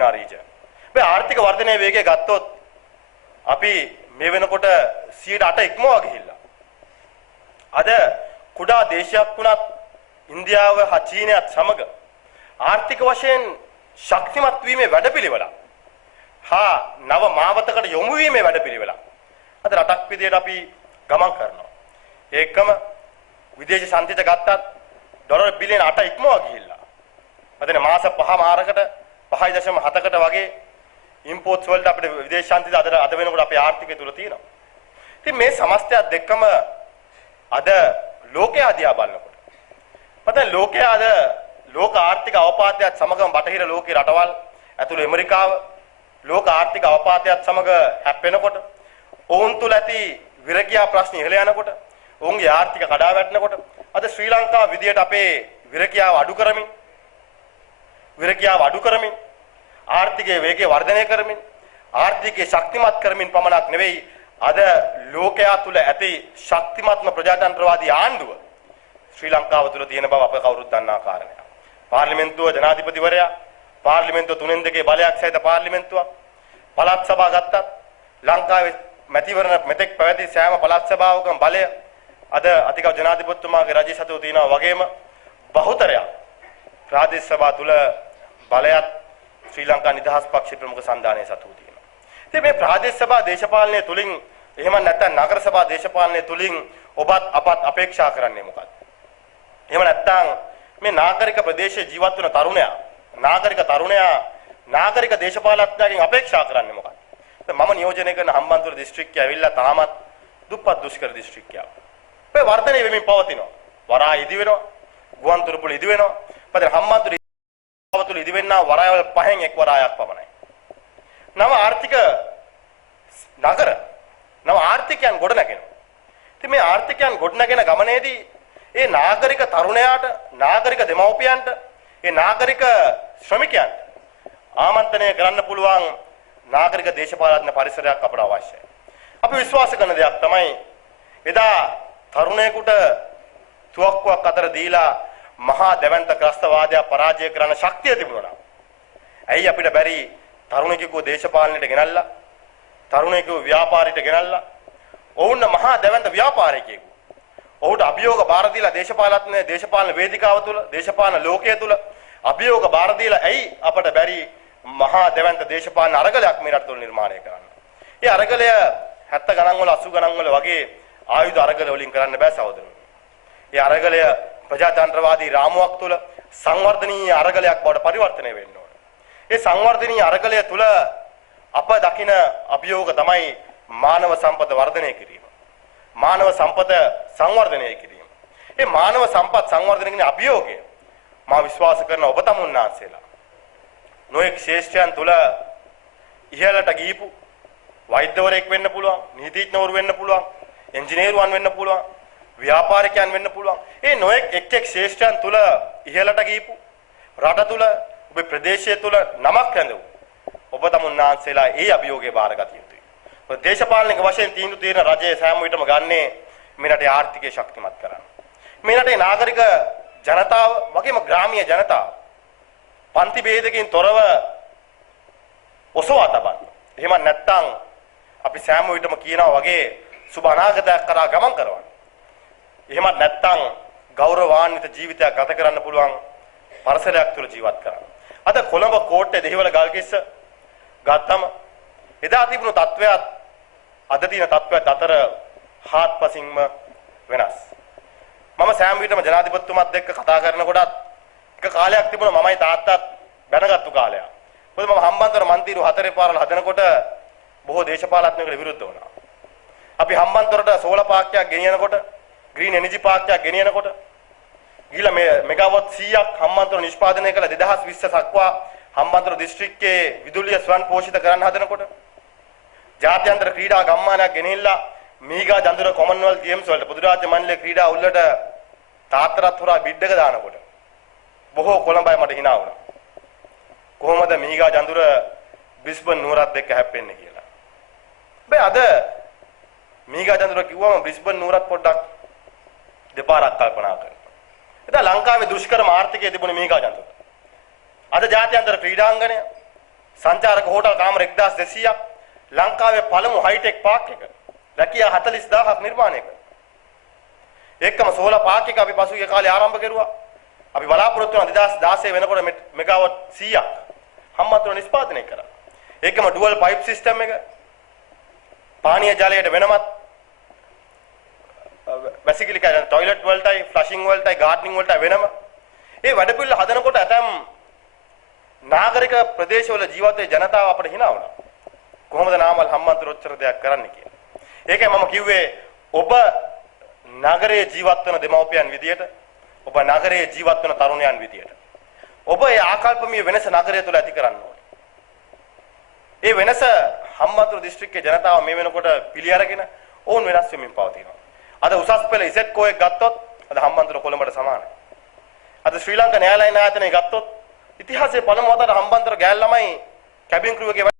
Magna region. මේ ආර්ථික වර්ධනයේ වේගය ගත්තොත් අපි මේ වෙනකොට 108 ඉක්මවා ගිහිල්ලා. අද කුඩා දේශයක් වුණත් ඉන්දියාව හා චීනයත් සමග ආර්ථික වශයෙන් ශක්තිමත් වීමේ වැඩපිළිවෙල හා නව මාවතකට යොමු වීමේ වැඩපිළිවෙල අද රටක් විදියට අපි ගමන් කරනවා. ඒකම විදේශ සංචිත ගත්තත් ඩොලර් බිලියන 8 ඉක්මවා ගිහිල්ලා. අද මාස 5මාරකට 5.7කට වගේ ඉම්පෝර්ට්ස් වලට අපිට විදේශ සංචිත අද වෙනකොට අපේ ආර්ථිකය තුල තියෙනවා. ඉතින් මේ සමස්තයක් දෙකම අද ලෝකයා දිහා බලනකොට මතන ලෝකයා අද ලෝක ආර්ථික අවපාතයත් සමගම බටහිර ලෝකේ රටවල් ඇතුළු ඇමරිකාව ලෝක ආර්ථික අවපාතයත් සමග හැප්පෙනකොට ඔවුන් තුල ඇති විරකියා ප්‍රශ්න ඉහළ යනකොට ඔවුන්ගේ ආර්ථික කඩා වැටෙනකොට අද ශ්‍රී ලංකාව විදියට අපේ විරකියාව අඩු කරමින් ආර්ථිකයේ වේගය වර්ධනය කරමින් ආර්ථිකය ශක්තිමත් කරමින් පමණක් නෙවෙයි අද ලෝකයා තුල ඇති ශක්තිමත්ම ප්‍රජාතන්ත්‍රවාදී ආණ්ඩුව ශ්‍රී ලංකාව තුල තියෙන බව අප කවුරුත් දන්නා කාරණයක්. පාර්ලිමේන්තුව ජනාධිපතිවරයා පාර්ලිමේන්තුව 3/2 බලයක් සහිත පාර්ලිමේන්තුවක් පළාත් සභාව ගත්තත් ලංකාවේ මැතිවරණ මෙතෙක් පැවති සෑම පළාත් සභාවකම බලය අද අතිගෞරව ජනාධිපතිතුමාගේ රජය සතුව තියෙනවා වගේම බහුතරයක් ප්‍රාදේශ සභා තුල බලයත් ශ්‍රී ලංකා නිදහස් පක්ෂ ප්‍රමුඛ සංධානයේ සතුව තියෙනවා. ඉතින් මේ ප්‍රාදේශ සභා දේශපාලනය තුලින් එහෙම නැත්නම් නගර සභා දේශපාලනය තුලින් ඔබත් අපත් අපේක්ෂා කරන්නේ මොකක්ද? එහෙම නැත්නම් මේ නාගරික ප්‍රදේශයේ ජීවත් වෙන තරුණයා නාගරික දේශපාලනඥයන්ගෙන් අපේක්ෂා කරන්නේ මොකක්ද? මම නියෝජනය කරන හම්බන්තොට දිස්ත්‍රික්කය ඇවිල්ලා තාමත් දුප්පත් දුෂ්කර දිස්ත්‍රික්කයක්. මේ වර්ධනය වෙමින් පවතිනවා. වරාය ඉදි වෙනවා. ගුවන් තොටුපොළ ඉදි වෙනවා. පද හම්බන්තොට තුළ ඉදි වෙන්නා වරායවල 5න් එක් වරායක් පමණයි. නව ආර්ථික නගර නව ආර්ථිකයන් ගොඩනගෙනවා. ඉතින් මේ ආර්ථිකයන් ගොඩනගෙන ගමනේදී ඒ නාගරික තරුණයාට නාගරික දෙමව්පියන්ට ඒ නාගරික ශ්‍රමිකයන්ට ආමන්ත්‍රණය කරන්න පුළුවන් නාගරික දේශපාලන පරිසරයක් අපට අවශ්‍යයි. අපි විශ්වාස කරන දෙයක් තමයි එදා තරුණයෙකුට තුවක්කුවක් අතර දීලා මහා දැවැන්ත ක්‍රස්තවාදය පරාජය කරන්න ශක්තිය තිබුණා. ඇයි අපිට බැරි තරුණයෙකුව දේශපාලනයට ගෙනල්ලා තරුණයෙකුව ව්‍යාපාරයට ගෙනල්ලා ඔවුන් මහා දැවැන්ත ව්‍යාපාරිකයෙකු ඔහුට අභියෝග බාර දීලා දේශපාලන වේදිකාව තුල දේශපාලන ලෝකයේ තුල අභියෝග බාර දීලා ඇයි අපට බැරි මහා දැවැන්ත දේශපාලන අරගලයක් මේ රට තුල නිර්මාණය කරන්න. ඒ අරගලය 70 ගණන් වල 80 ගණන් වල වගේ ආයුධ අරගල වලින් කරන්න බෑ සහෝදරනි. ඒ අරගලය ප්‍රජාතන්ත්‍රවාදී රාමුවක් තුල සංවර්ධනීය අරගලයක් බවට පරිවර්තනය වෙන්න ඕන. ඒ සංවර්ධනීය අරගලය තුල අප දකින අභියෝග තමයි මානව සම්පත වර්ධනය කිරීම. මානව සම්පත සංවර්ධනය කිරීම. මේ මානව සම්පත් සංවර්ධනය කියන අභියෝගය මා විශ්වාස කරන ඔබ තමුන්නාන්සේලා නොඑක් ශේෂ්ඨයන් තුල ඉහළට ගියපු වෛද්‍යවරයෙක් වෙන්න පුළුවන්, නීතිඥවරු වෙන්න පුළුවන්, ඉංජිනේරුවන් වෙන්න පුළුවන්, ව්‍යාපාරිකයන් වෙන්න පුළුවන්. ඒ නොඑක් එක් ශේෂ්ඨයන් තුල ඉහළට ගියපු රට තුල ඔබේ ප්‍රදේශය තුල නමක් රැඳවු ඔබ තමුන්නාන්සේලා ඒ අභියෝගය බාරගත යුතුයි. දේශපාලනික වශයෙන් තීන්දුව తీරන රජයේ සෑම විටම ගන්නේ මේ රටේ ආර්ථිකය ශක්තිමත් කරන්න. මේ රටේ නාගරික ජනතාව වගේම ග්‍රාමීය ජනතාව පන්ති ભેදකින් තොරව ඔසවා තබන්න. එහෙම නැත්නම් අපි සෑම විටම කියනවා වගේ සුබ අනාගතයක් කරා ගමන් කරවන්න. එහෙමත් නැත්නම් ගෞරවාන්විත ජීවිතයක් ගත කරන්න පුළුවන් පරිසරයක් තුළ ජීවත් කරන්න. අද කොළඹ කෝට්ටේ දෙහිවල ගල්කිස්ස ගත්තම එදා තිබුණු තත්වයක් අද තියෙන තත්වයක් අතර හාත්පසින්ම වෙනස්. මම සෑම විටම ජනාධිපතිතුමත් එක්ක කතා කරනකොටත් එක කාලයක් තිබුණා මමයි තාත්තත් බැනගත්තු කාලයක්. මොකද මම හම්බන්තොට මන්තිරු 4 පාරවල් හදනකොට බොහෝ දේශපාලඥයන්ට විරුද්ධ වුණා. අපි හම්බන්තොටට සෝලා පාර්කයක් ගෙනියනකොට ග්‍රීන් එනර්ජි පාර්කයක් ගෙනියනකොට ගිහලා මෙගාවොට් 100ක් හම්බන්තොට නිෂ්පාදනය කළ 2020 සක්වා හම්බන්තොට දිස්ත්‍රික්කයේ විදුලිය ස්වයං පෝෂිත කරන්න හදනකොට ජාත්‍යන්තර ක්‍රීඩා ගම්මානයක් ගෙනහිල්ලා මීගා ජඳුර කොමන්වෙල්ත් ගේම්ස් වලට පොදු රාජ්‍ය මණ්ඩලයේ ක්‍රීඩා උල්ලට තාත්තරත් හොරා බිඩ් එක දානකොට බොහෝ කොළඹයි මට hina වුණා. කොහොමද මීගා ජඳුර බ්‍රිස්බන් නුවරත් එක්ක හැප්පෙන්නේ කියලා. බෑ අද මීගා ජඳුර කිව්වම බ්‍රිස්බන් නුවරත් පොඩ්ඩක් දෙපාරක් කල්පනා කරනවා. එදා ලංකාවේ දුෂ්කරම ආර්ථිකයේ තිබුණේ මීගා ජඳුර. අද ජාත්‍යන්තර ක්‍රීඩාංගණය සංචාරක හෝටල් කාමර 1200ක්, ලංකාවේ පළමු හයිටෙක් පාක් එක, රැකියා 40000ක් නිර්මාණය කළා. එක්කම සෝලාර් පාක් එක අපි පසුගිය කාලේ ආරම්භ කරුවා. අපි බලාපොරොත්තු වන 2016 වෙනකොට මෙගාවොට් 100ක් හම්බන්තොට නිෂ්පාදනය කරා. ඒකම ඩුවල් පයිප් සිස්ටම් එක, පානීය ජලයට වෙනමත් බැසිකලි කියන টয়ලට් වලටයි, ෆ්ලෂින් වලටයි, ගාඩ්නින් වලටයි වෙනම. ඒ වැඩ පිළිවෙල හදනකොට ඇතම් නාගරික ප්‍රදේශවල ජීවත් වෙන ජනතාව අපිට hina වුණා. කොහොමද නාමල් හම්බන්තොට ඔච්චර දෙයක් කරන්න කියලා. ඒකයි මම කිව්වේ ඔබ නගරයේ ජීවත් වෙන දෙමව්පියන් විදියට, ඔබ නගරයේ ජීවත් වෙන තරුණයන් විදියට ඔබ ඒ ආකල්පමීය වෙනස නගරය තුළ ඇති කරන්න ඕනේ. ඒ වෙනස හම්බන්තොට දිස්ත්‍රික්කයේ ජනතාව මේ වෙනකොට පිළි අරගෙන ඕන් වෙනස් වෙමින් පවතිනවා. අද උසස් පෙළ ඉසෙට්කෝ එක ගත්තොත් අද හම්බන්තොට කොළඹට සමානයි. අද ශ්‍රී ලංකා න්‍යායාලයන ආයතනය ගත්තොත් ඉතිහාසයේ පළමු වතාවට හම්බන්තොට ගෑල් ළමයි කැබින් ක්‍රූ එකේ